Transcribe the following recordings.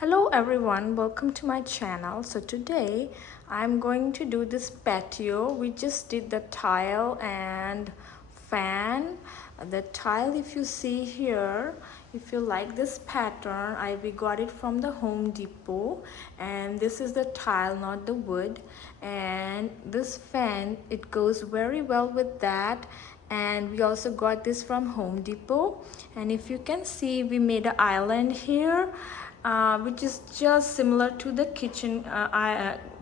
Hello everyone, welcome to my channel. So today I'm going to do this patio. We just did the tile and fan. The tile, if you see here, if you like this pattern, we got it from the Home Depot, and this is the tile, not the wood. And this fan, it goes very well with that. And we also got this from Home Depot. And if you can see, we made an island here, which is just similar to the kitchen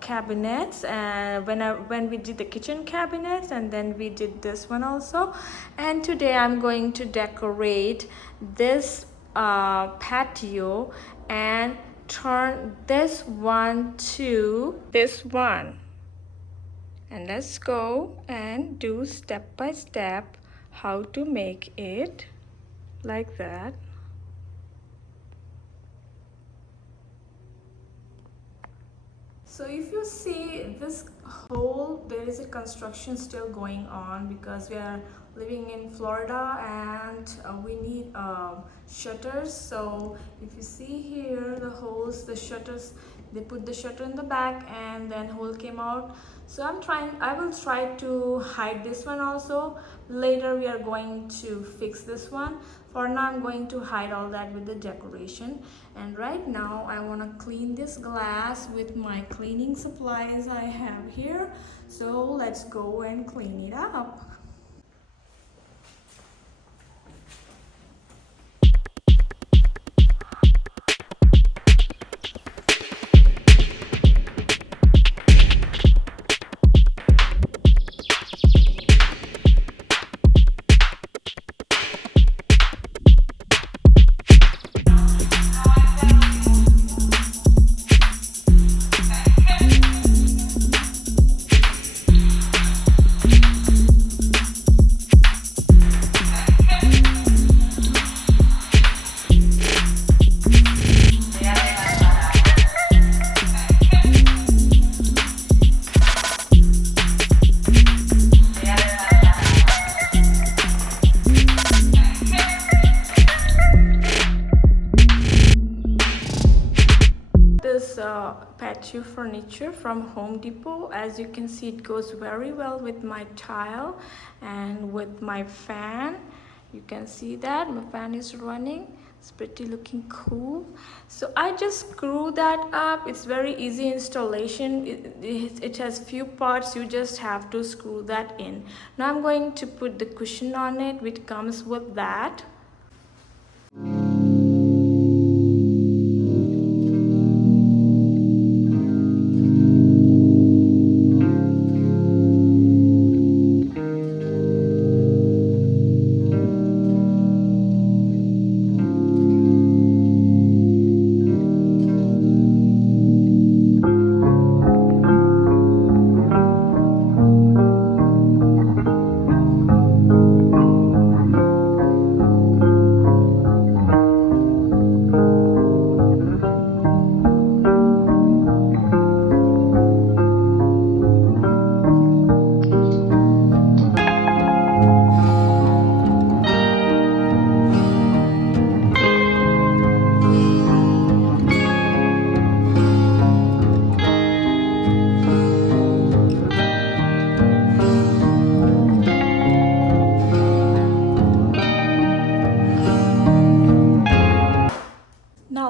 cabinets, when we did the kitchen cabinets, and then we did this one also. And today I'm going to decorate this patio and turn this one to this one. And let's go and do step by step how to make it like that. So if you see this hole, there is a construction still going on because we are living in Florida, and we need shutters. So if you see here the holes, the shutters, they put the shutter in the back and then hole came out. So I will try to hide this one also. Later we are going to fix this one. For now I'm going to hide all that with the decoration. And right now I want to clean this glass with my cleaning supplies I have here. So let's go and clean it up. Patio furniture from Home Depot. As you can see, it goes very well with my tile and with my fan. You can see that my fan is running. It's pretty looking cool. So I just screw that up. It's very easy installation. It has few parts. You just have to screw that in. Now I'm going to put the cushion on it, which comes with that.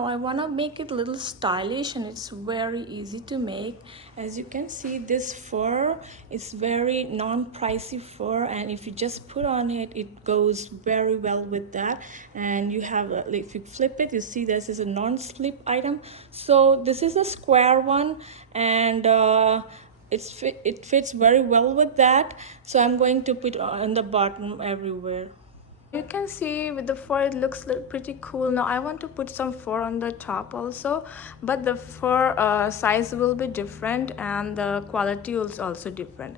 I want to make it a little stylish, and it's very easy to make. As you can see, this fur is very non-pricey fur, and if you just put on it, it goes very well with that. And you have, if you flip it, you see this is a non-slip item. So this is a square one, and it fits very well with that. So I'm going to put on the bottom everywhere. You can see with the fur it looks pretty cool. Now I want to put some fur on the top also, but the fur size will be different and the quality is also different.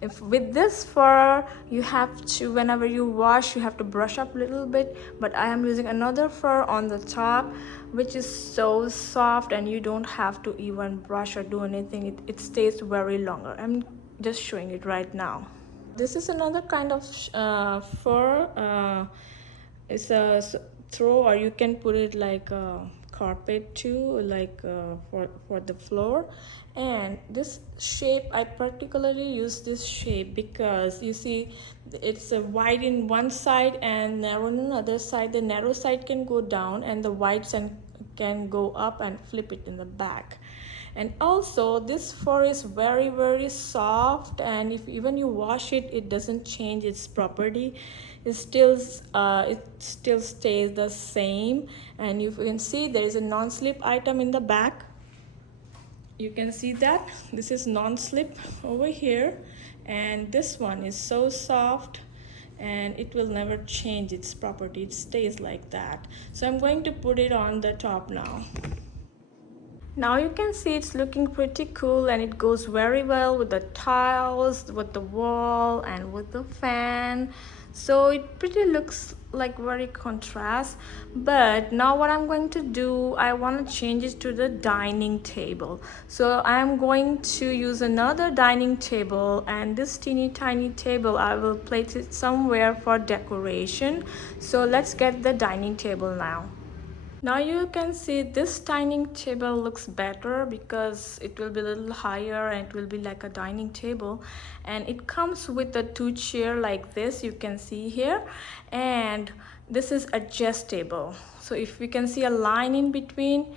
If with this fur, you have to, whenever you wash, you have to brush up a little bit, but I am using another fur on the top, which is so soft and you don't have to even brush or do anything. It stays very longer. I'm just showing it right now. This is another kind of fur. It's a throw, or you can put it like a carpet too, like for the floor. And this shape, I particularly use this shape because you see it's wide in one side and narrow on another side. The narrow side can go down and the wide side can go up and flip it in the back. And also this fur is very soft, and if even you wash it, it doesn't change its property. It still stays the same. And you can see there is a non-slip item in the back. You can see that this is non-slip over here, and this one is so soft and it will never change its property. It stays like that. So I'm going to put it on the top now. Now you can see it's looking pretty cool, and it goes very well with the tiles, with the wall, and with the fan. So it pretty looks like very contrast. But now what I'm going to do, I want to change it to the dining table. So I'm going to use another dining table, and this teeny tiny table I will place it somewhere for decoration. So let's get the dining table now. Now you can see this dining table looks better because it will be a little higher and it will be like a dining table, and it comes with a 2 chair like this, you can see here, and this is adjustable. So if we can see a line in between,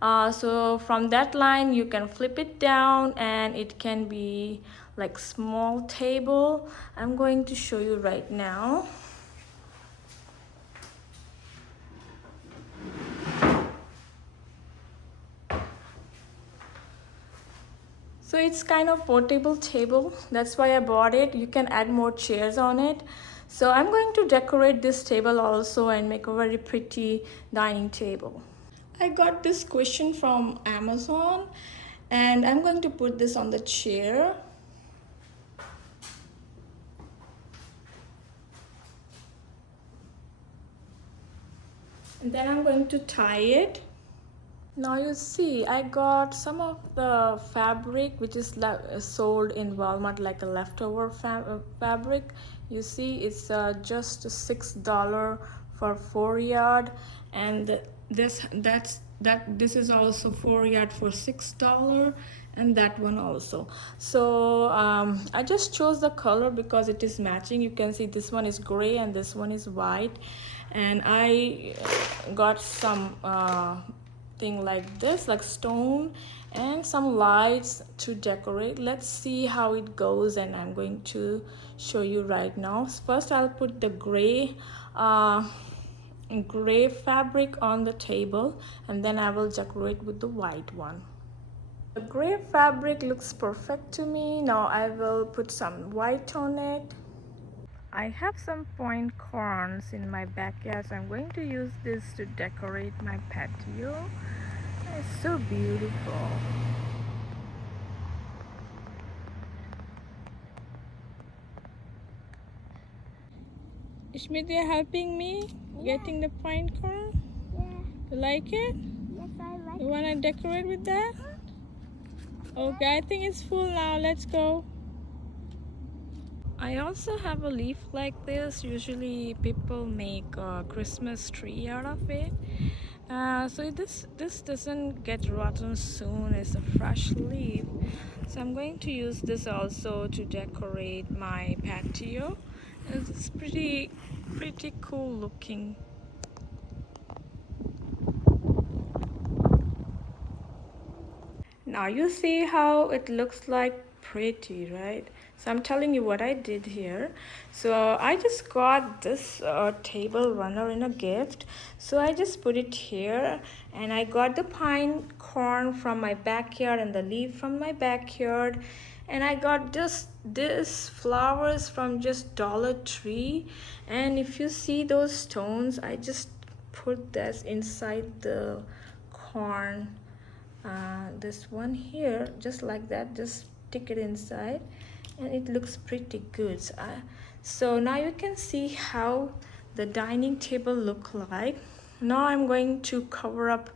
so from that line you can flip it down and it can be like small table. I'm going to show you right now. So it's kind of portable table, that's why I bought it. You can add more chairs on it. So I'm going to decorate this table also and make a very pretty dining table. I got this cushion from Amazon, and I'm going to put this on the chair. And then I'm going to tie it. Now you see, I got some of the fabric which is sold in Walmart, like a leftover fabric. You see, it's just $6 for 4 yard, and this is also 4 yard for $6, and that one also. So I just chose the color because it is matching. You can see this one is gray and this one is white, and I got some thing like this, like stone and some lights to decorate. Let's see how it goes, and I'm going to show you right now. First I'll put the gray fabric on the table, and then I will decorate with the white one. The gray fabric looks perfect to me. Now I will put some white on it. I have some pine cones in my backyard, so I'm going to use this to decorate my patio. It's so beautiful. Ishmit, you're helping me getting the pine cone? Yeah. You like it? Yes, I like it. You want to decorate with that? Okay, I think it's full now. Let's go. I also have a leaf like this. Usually people make a Christmas tree out of it. So this doesn't get rotten soon. It's a fresh leaf. So I'm going to use this also to decorate my patio. It's pretty cool looking. Now you see how it looks like pretty, right? So I'm telling you what I did here. So I just got this table runner in a gift. So I just put it here, and I got the pine cone from my backyard and the leaf from my backyard, and I got just this flowers from just Dollar Tree. And if you see those stones, I just put this inside the corn. This one here, just like that, just stick it inside, and it looks pretty good. So now you can see how the dining table look like. Now I'm going to cover up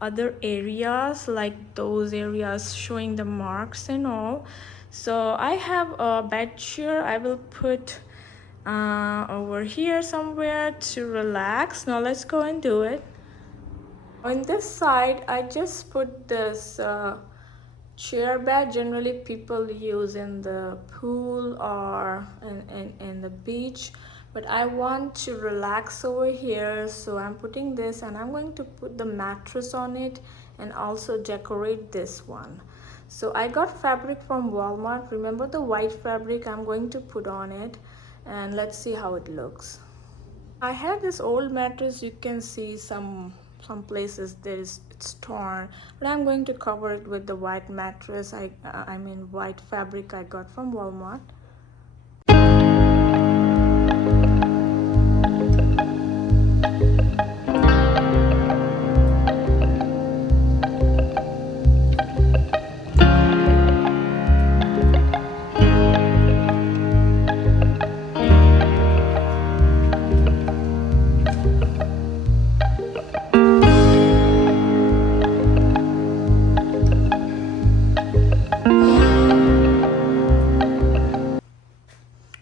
other areas, like those areas showing the marks and all. So I have a bed chair I will put over here somewhere to relax. Now let's go and do it. On this side, I just put this chair bed. Generally people use in the pool or in the beach, but I want to relax over here, so I'm putting this, and I'm going to put the mattress on it and also decorate this one. So I got fabric from Walmart. Remember the white fabric? I'm going to put on it, and let's see how it looks. I had this old mattress. You can see some places it's torn, but I'm going to cover it with the white mattress. I mean white fabric I got from Walmart.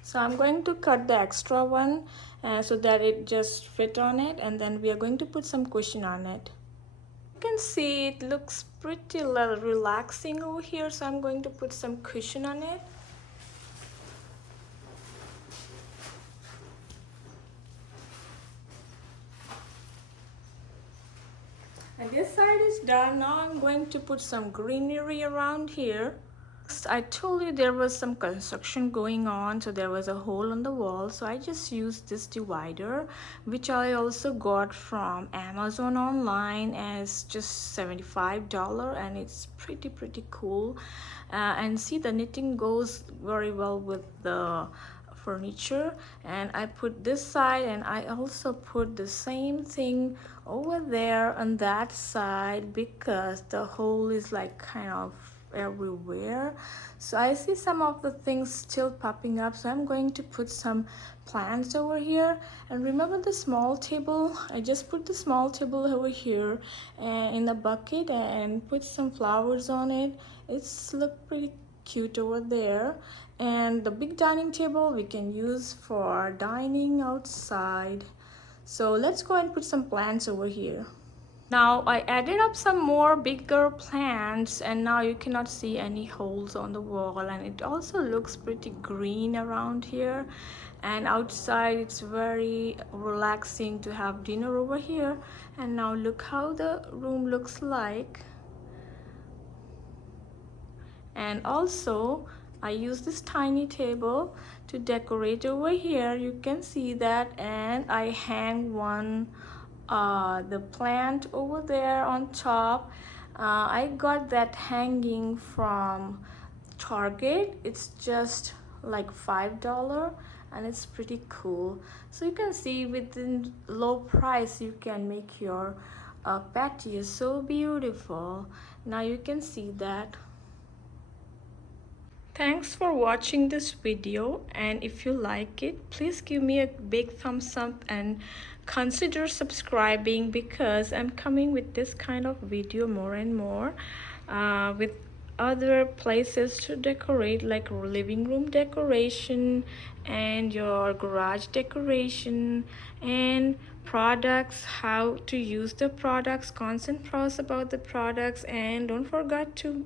So I'm going to cut the extra one so that it just fit on it, and then we are going to put some cushion on it. You can see it looks pretty relaxing over here, so I'm going to put some cushion on it. And this side is done. Now I'm going to put some greenery around here. I told you there was some construction going on, so there was a hole in the wall, so I just used this divider, which I also got from Amazon online as just $75, and it's pretty cool. And see, the knitting goes very well with the furniture. And I put this side, and I also put the same thing over there on that side because the hole is like kind of everywhere. So I see some of the things still popping up, so I'm going to put some plants over here. And remember the small table? I just put the small table over here and in the bucket and put some flowers on it. It's look pretty cute over there. And the big dining table we can use for dining outside. So let's go and put some plants over here. Now I added up some more bigger plants, and now you cannot see any holes on the wall, and it also looks pretty green around here. And outside it's very relaxing to have dinner over here. And now look how the room looks like. And also I use this tiny table to decorate over here. You can see that. And I hang one the plant over there on top. I got that hanging from Target. It's just like $5, and it's pretty cool. So you can see within low price you can make your patio so beautiful. Now you can see that. Thanks for watching this video, and if you like it, please give me a big thumbs up and consider subscribing, because I'm coming with this kind of video more and more with other places to decorate, like living room decoration and your garage decoration, and products, how to use the products, cons and pros about the products. And don't forget to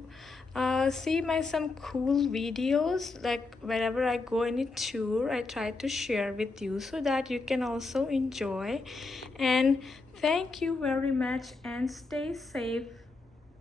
see my some cool videos, like wherever I go any tour I try to share with you so that you can also enjoy. And thank you very much, and stay safe.